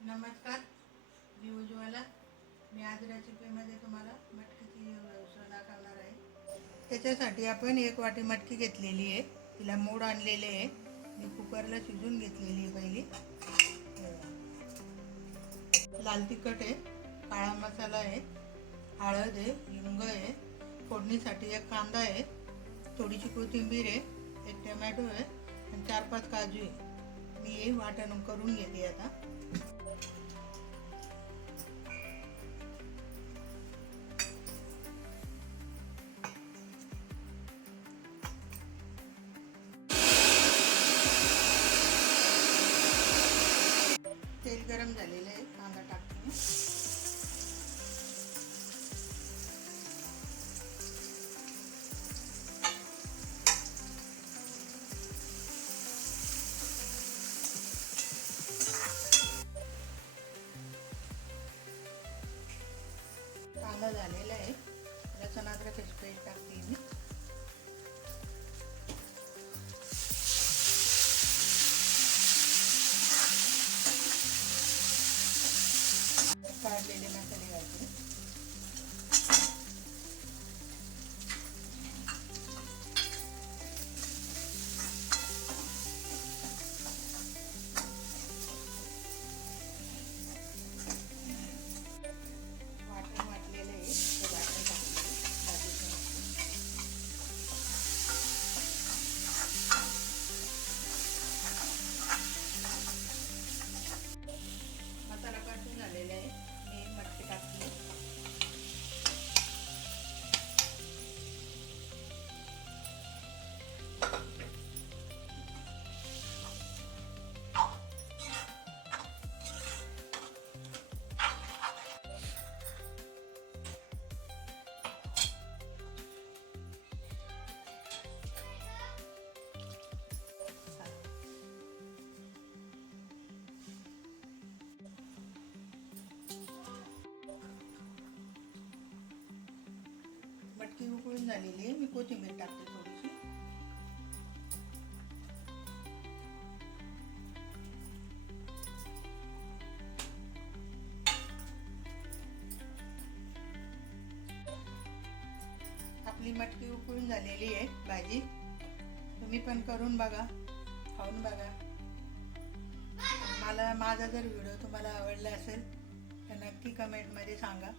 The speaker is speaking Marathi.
नमस्कार, मी उज्ज्वला. मी आज रेसिपीमध्ये तुम्हाला मटकीची उसळ दाखवणार आहे. त्याच्यासाठी आपण 1 वाटी मटकी घेतलेली आहे. तिला मोड आणलेले आहे. मी कुकरला शिजून घेतलेली आहे पहिली. लाल तिखट आहे, काळा मसाला आहे, हळद आहे, हिंग आहे, फोडणीसाठी 1 कांदा आहे, थोडीशी कोथिंबीर आहे, 1 टोमॅटो आहे आणि 4-5 काजू आहे. मी हे वाटण करून घेते आता. तेल गरम झालेलं आहे, कांदा टाकते. कांदा झालेला आहे, लसूण अद्रकाची पेस्ट टाकते मी. काढलेले मसाले घालते. वाटण वाटलेलं आहे, ते वाटण टाकते. मसाला काढून झालेला आहे, मी मटकी टाकते. मटकी उकळून झालेली आहे, मी कोथिंबीर टाकते थोडीशी. आपली मटकी उकळून झालेली आहे भाजी. तुम्ही पण करून बघा, खाऊन बघा. माझा जर व्हिडिओ तुम्हाला आवडला असेल तर नक्की कमेंटमध्ये सांगा.